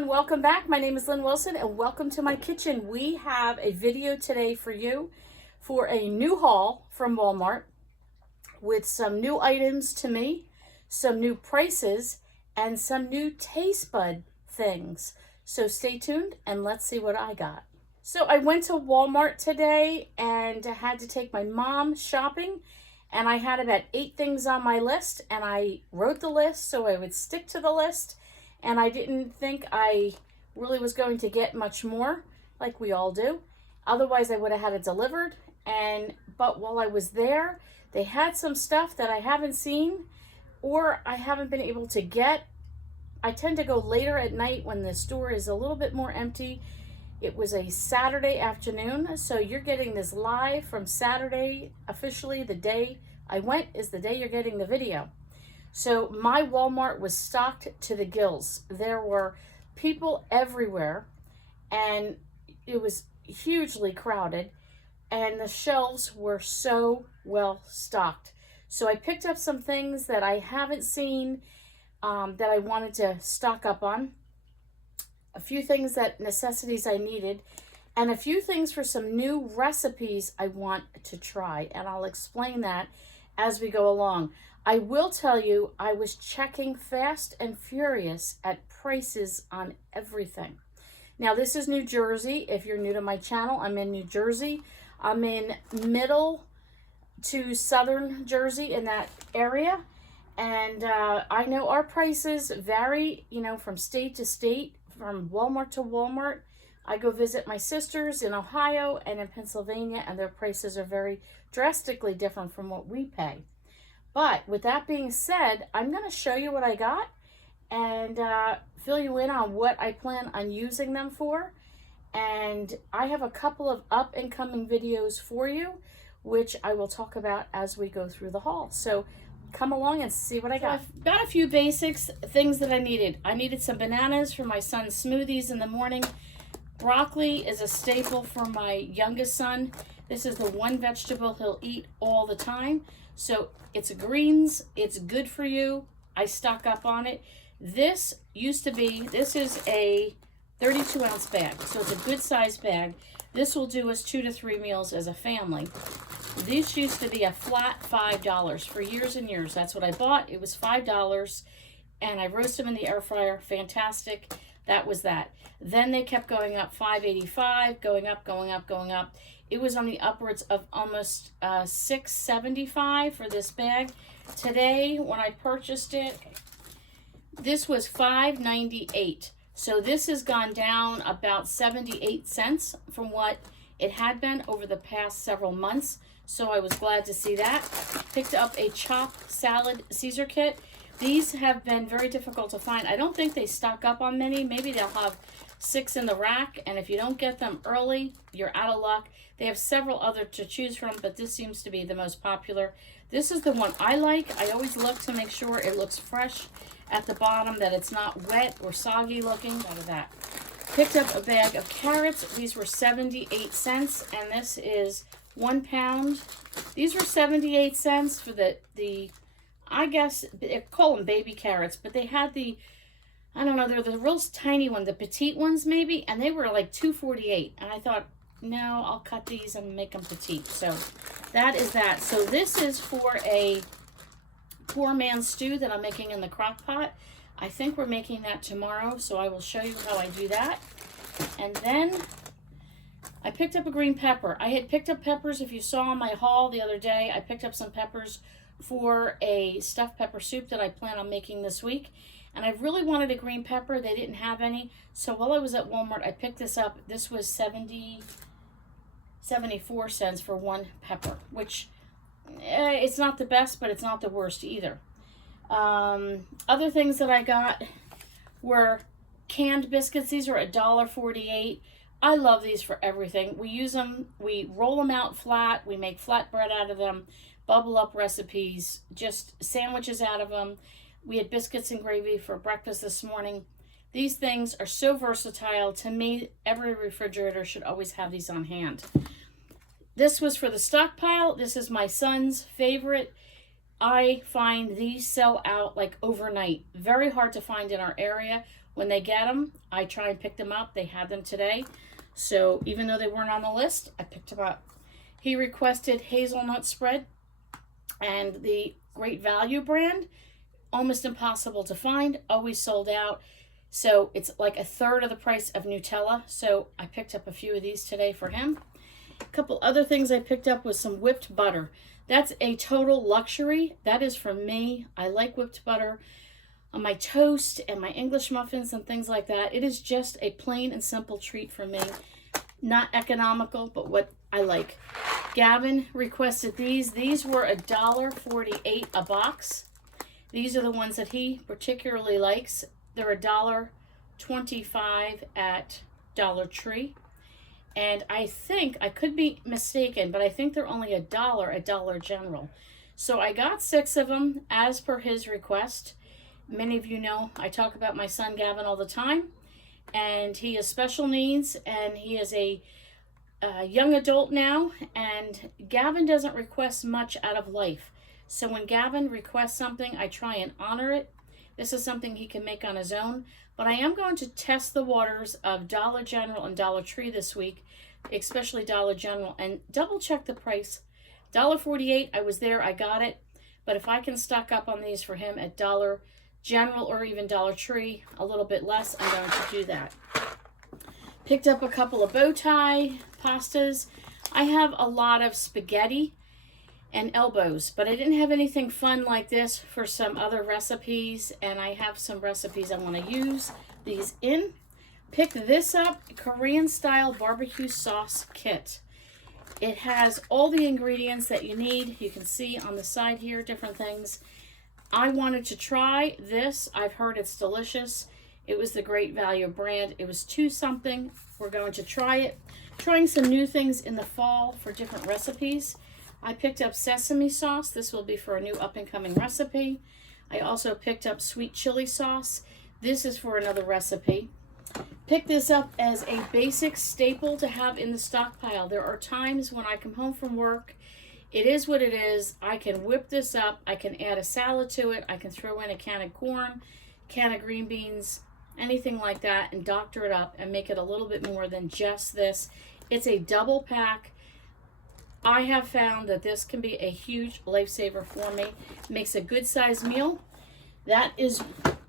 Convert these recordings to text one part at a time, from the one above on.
everyone, welcome back. My name is Lynn Wilson and welcome to my kitchen. We have a video today for you for a new haul from Walmart with some new items to me, some new prices, and some new taste bud things. So stay tuned and let's see what I got. So I went to Walmart today and I had to take my mom shopping, and I had about 8 things on my list, and I wrote the list so I would stick to the list. And I didn't think I really was going to get much more, like we all do. Otherwise, I would have had it delivered. But while I was there, they had some stuff that I haven't seen or I haven't been able to get. I tend to go later at night when the store is a little bit more empty. It was a Saturday afternoon, so you're getting this live from Saturday. Officially, the day I went is the day you're getting the video. So my Walmart was stocked to the gills. There were people everywhere and it was hugely crowded and the shelves were so well stocked. So I picked up some things that I haven't seen that I wanted to stock up on. A few things necessities I needed, and a few things for some new recipes I want to try. And I'll explain that as we go along. I will tell you, I was checking fast and furious at prices on everything. Now, this is New Jersey. If you're new to my channel, I'm in New Jersey. I'm in middle to southern Jersey, in that area. And I know our prices vary, from state to state, from Walmart to Walmart. I go visit my sisters in Ohio and in Pennsylvania, and their prices are very drastically different from what we pay. But with that being said, I'm going to show you what I got and fill you in on what I plan on using them for. And I have a couple of up-and-coming videos for you, which I will talk about as we go through the haul. So come along and see what I got. So I've got a few basics, things that I needed. I needed some bananas for my son's smoothies in the morning. Broccoli is a staple for my youngest son. This is the one vegetable he'll eat all the time. So it's greens, it's good for you. I stock up on it. This is a 32-ounce bag, so it's a good size bag. This will do us 2 to 3 meals as a family. These used to be a flat $5 for years and years. That's what I bought. It was $5, and I roast them in the air fryer. Fantastic. That was that. Then they kept going up, $5.85, going up, going up, going up. It was on the upwards of almost $6.75 for this bag. Today, when I purchased it, this was $5.98. So this has gone down about 78 cents from what it had been over the past several months. So I was glad to see that. Picked up a chopped salad Caesar kit. These have been very difficult to find. I don't think they stock up on many. Maybe they'll have 6 in the rack, and if you don't get them early, you're out of luck. They have several other to choose from, but this seems to be the most popular. This is the one I like. I always look to make sure it looks fresh at the bottom, that it's not wet or soggy looking. Out of that. Picked up a bag of carrots. These were 78 cents, and this is 1 pound. These were 78 cents for the I guess they call them baby carrots, but they had I don't know, they're the real tiny ones, the petite ones maybe, and they were like $2.48. And I thought, no, I'll cut these and make them petite. So that is that. So this is for a poor man's stew that I'm making in the crock pot. I think we're making that tomorrow, so I will show you how I do that. And then I picked up a green pepper. I had picked up peppers, if you saw my haul the other day. I picked up some peppers for a stuffed pepper soup that I plan on making this week. And I really wanted a green pepper. They didn't have any. So while I was at Walmart, I picked this up. This was 74 cents for 1 pepper, which it's not the best, but it's not the worst either. Other things that I got were canned biscuits. These are $1.48. I love these for everything. We use them, we roll them out flat, we make flatbread out of them, bubble up recipes, just sandwiches out of them. We had biscuits and gravy for breakfast this morning. These things are so versatile. To me, every refrigerator should always have these on hand. This was for the Stockpile. This is my son's favorite. I find these sell out like overnight. Very hard to find in our area. When they get them, I try and pick them up. They had them today. So even though they weren't on the list, I picked them up. He requested hazelnut spread and the Great Value brand. Almost impossible to find, always sold out. So it's like a third of the price of Nutella. So I picked up a few of these today for him. A couple other things I picked up was some whipped butter. That's a total luxury. That is for me. I like whipped butter on my toast and my English muffins and things like that. It is just a plain and simple treat for me. Not economical, but what I like. Gavin requested these. These were $1.48 a box. These are the ones that he particularly likes. They're $1.25 at Dollar Tree. And I think, I could be mistaken, but I think they're only $1 at Dollar General. So I got 6 of them as per his request. Many of you know I talk about my son Gavin all the time. And he has special needs, and he is a young adult now. And Gavin doesn't request much out of life. So when Gavin requests something, I try and honor it. This is something he can make on his own. But I am going to test the waters of Dollar General and Dollar Tree this week, especially Dollar General, and double check the price. $1.48, I was there, I got it. But if I can stock up on these for him at Dollar General or even Dollar Tree, a little bit less, I'm going to do that. Picked up a couple of bow tie pastas. I have a lot of spaghetti and elbows, but I didn't have anything fun like this for some other recipes, and I have some recipes I want to use these in. Pick this up, Korean style barbecue sauce kit. It has all the ingredients that you need. You can see on the side here different things. I wanted to try this. I've heard it's delicious. It was the Great Value brand. It was $2 something. We're going to try it. Trying some new things in the fall for different recipes. I picked up sesame sauce. This will be for a new up-and-coming recipe. I also picked up sweet chili sauce. This is for another recipe. Pick this up as a basic staple to have in the stockpile. There are times when I come home from work, it is what it is. I can whip this up. I can add a salad to it. I can throw in a can of corn, can of green beans, anything like that, and doctor it up and make it a little bit more than just this. It's a double pack. I have found that this can be a huge lifesaver for me. Makes a good sized meal. That is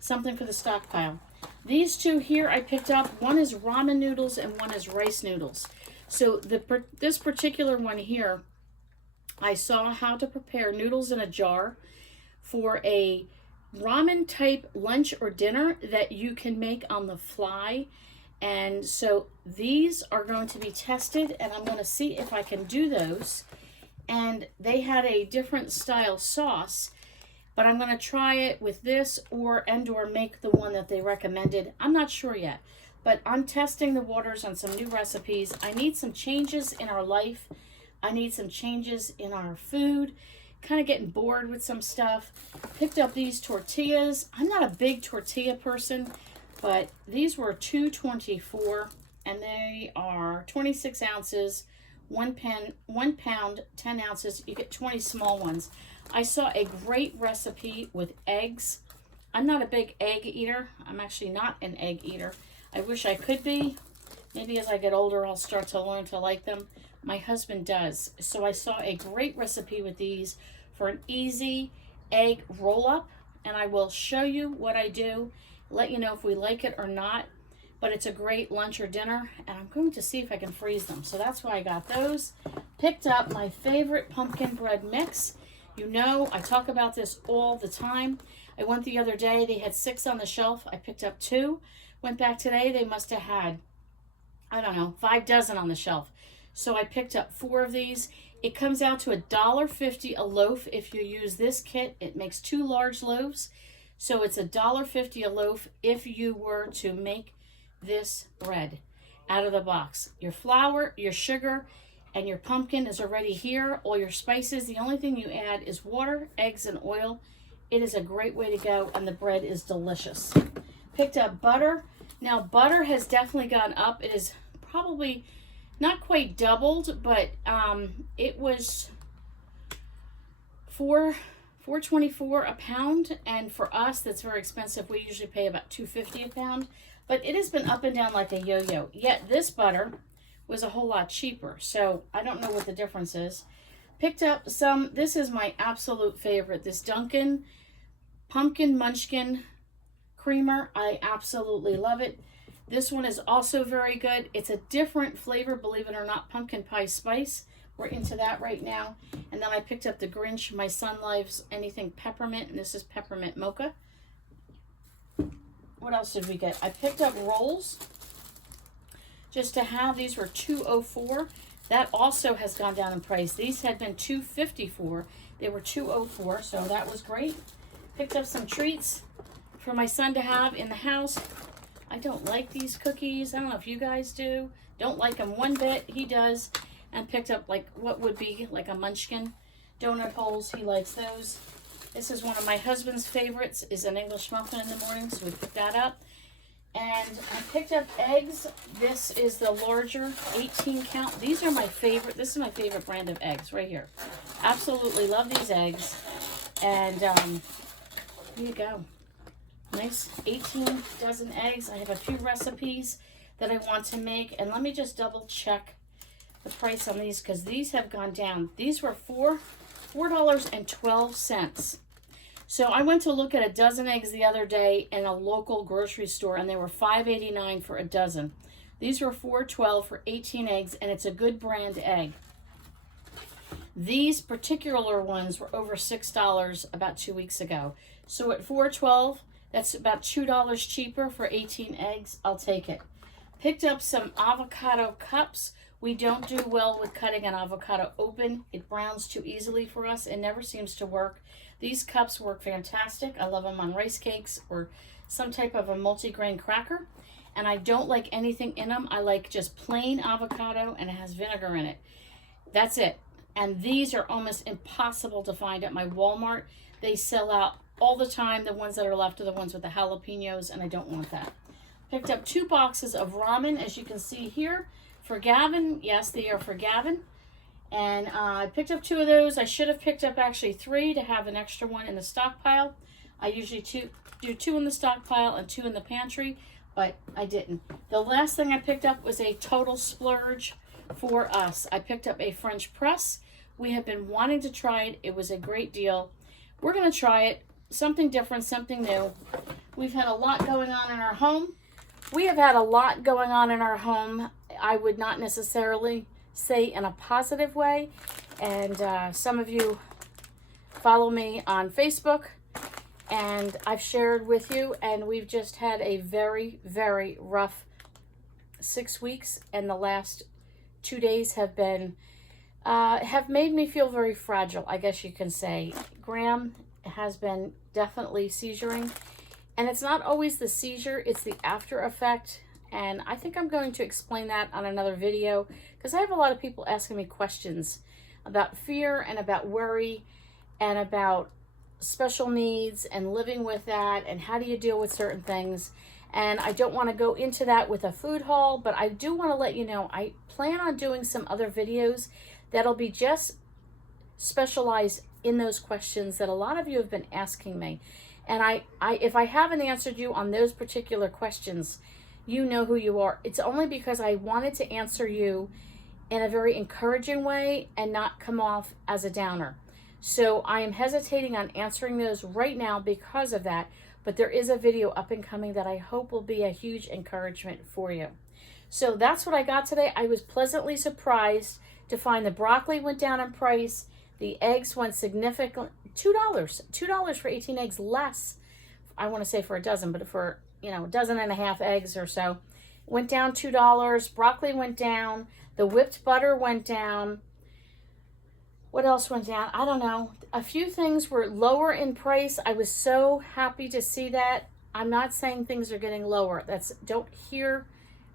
something for the stockpile. These two here I picked up. One is ramen noodles and one is rice noodles. So this particular one here, I saw how to prepare noodles in a jar for a ramen type lunch or dinner that you can make on the fly. And so these are going to be tested, and I'm going to see if I can do those. And they had a different style sauce, but I'm going to try it with this or make the one that they recommended. I'm not sure yet, but I'm testing the waters on some new recipes. I need some changes in our life. I need some changes in our food. Kind of getting bored with some stuff. Picked up these tortillas. I'm not a big tortilla person, but these were $2.24, and they are 26 ounces, 1 pound, 10 ounces. You get 20 small ones. I saw a great recipe with eggs. I'm not a big egg eater. I'm actually not an egg eater. I wish I could be. Maybe as I get older, I'll start to learn to like them. My husband does. So I saw a great recipe with these for an easy egg roll-up, and I will show you what I do, let you know if we like it or not. But it's a great lunch or dinner, and I'm going to see if I can freeze them. So that's why I got those. Picked up my favorite pumpkin bread mix. You know, I talk about this all the time. I went the other day, they had 6 on the shelf. I picked up 2. Went back today, they must have had, I don't know, 5 dozen on the shelf. So I picked up 4 of these. It comes out to $1.50 a loaf if you use this kit. It makes 2 large loaves. So it's $1.50 a loaf if you were to make this bread out of the box. Your flour, your sugar, and your pumpkin is already here. All your spices. The only thing you add is water, eggs, and oil. It is a great way to go, and the bread is delicious. Picked up butter. Now, butter has definitely gone up. It is probably not quite doubled, but it was $4 $4.24 a pound, and for us that's very expensive. We usually pay about $2.50 a pound, but it has been up and down like a yo-yo. Yet this butter was a whole lot cheaper, so I don't know what the difference is. Picked up some, this is my absolute favorite, this Dunkin' Pumpkin Munchkin Creamer. I absolutely love it. This one is also very good. It's a different flavor, believe it or not, pumpkin pie spice. We're into that right now. And then I picked up the Grinch. My son loves anything peppermint, and this is peppermint mocha. What else did we get? I picked up rolls just to have. These were $2.04. That also has gone down in price. These had been $2.54. They were $2.04, so that was great. Picked up some treats for my son to have in the house. I don't like these cookies. I don't know if you guys do. Don't like them one bit. He does. And picked up like what would be like a Munchkin donut holes. He likes those. This is one of my husband's favorites, is an English muffin in the morning, so we picked that up. And I picked up eggs. This is the larger 18 count. These are my favorite. This is my favorite brand of eggs right here. Absolutely love these eggs. And here you go. Nice 18 dozen eggs. I have a few recipes that I want to make. And let me just double check the price on these because these have gone down. These were $4.12. So I went to look at a dozen eggs the other day in a local grocery store, and they were $5.89 for a dozen. These were $4.12 for 18 eggs, and it's a good brand egg. These particular ones were over $6 about 2 weeks ago. So at $4.12, that's about $2 cheaper for 18 eggs. I'll take it. Picked up some avocado cups. We don't do well with cutting an avocado open. It browns too easily for us. It never seems to work. These cups work fantastic. I love them on rice cakes or some type of a multi-grain cracker. And I don't like anything in them. I like just plain avocado, and it has vinegar in it. That's it. And these are almost impossible to find at my Walmart. They sell out all the time. The ones that are left are the ones with the jalapenos, and I don't want that. Picked up 2 boxes of ramen, as you can see here, for Gavin. Yes, they are for Gavin. And I picked up 2 of those. I should have picked up actually 3 to have an extra one in the stockpile. I usually do 2 in the stockpile and 2 in the pantry, but I didn't. The last thing I picked up was a total splurge for us. I picked up a French press. We have been wanting to try it. It was a great deal. We're going to try it. Something different, something new. We've had a lot going on in our home. We have had a lot going on in our home. I would not necessarily say in a positive way, and some of you follow me on Facebook, and I've shared with you, and we've just had a very, very rough 6 weeks, and the last 2 days have been have made me feel very fragile, I guess you can say. Graham has been definitely seizuring, and it's not always the seizure, it's the after effect. And I think I'm going to explain that on another video because I have a lot of people asking me questions about fear and about worry and about special needs and living with that and how do you deal with certain things. And I don't want to go into that with a food haul, but I do want to let you know I plan on doing some other videos that'll be just specialized in those questions that a lot of you have been asking me. And if I haven't answered you on those particular questions, you know who you are. It's only because I wanted to answer you in a very encouraging way and not come off as a downer. So I am hesitating on answering those right now because of that, but there is a video up and coming that I hope will be a huge encouragement for you. So that's what I got today. I was pleasantly surprised to find the broccoli went down in price. The eggs went significantly, $2 for 18 eggs less. I want to say for a dozen, but for a dozen and a half eggs or so, went down $2. Broccoli went down. The whipped butter went down. What else went down? I don't know. A few things were lower in price. I was so happy to see that. I'm not saying things are getting lower. Don't hear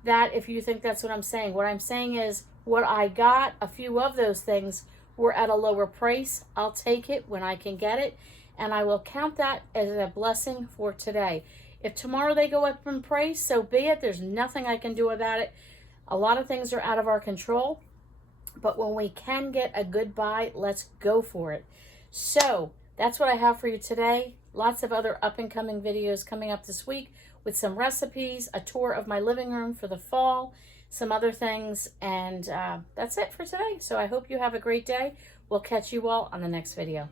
that if you think that's what I'm saying. What I'm saying is what I got, a few of those things were at a lower price. I'll take it when I can get it, and I will count that as a blessing for today. If tomorrow they go up in price, so be it. There's nothing I can do about it. A lot of things are out of our control, but when we can get a good buy, let's go for it. So that's what I have for you today. Lots of other up-and-coming videos coming up this week with some recipes, a tour of my living room for the fall, some other things, and that's it for today. So I hope you have a great day. We'll catch you all on the next video.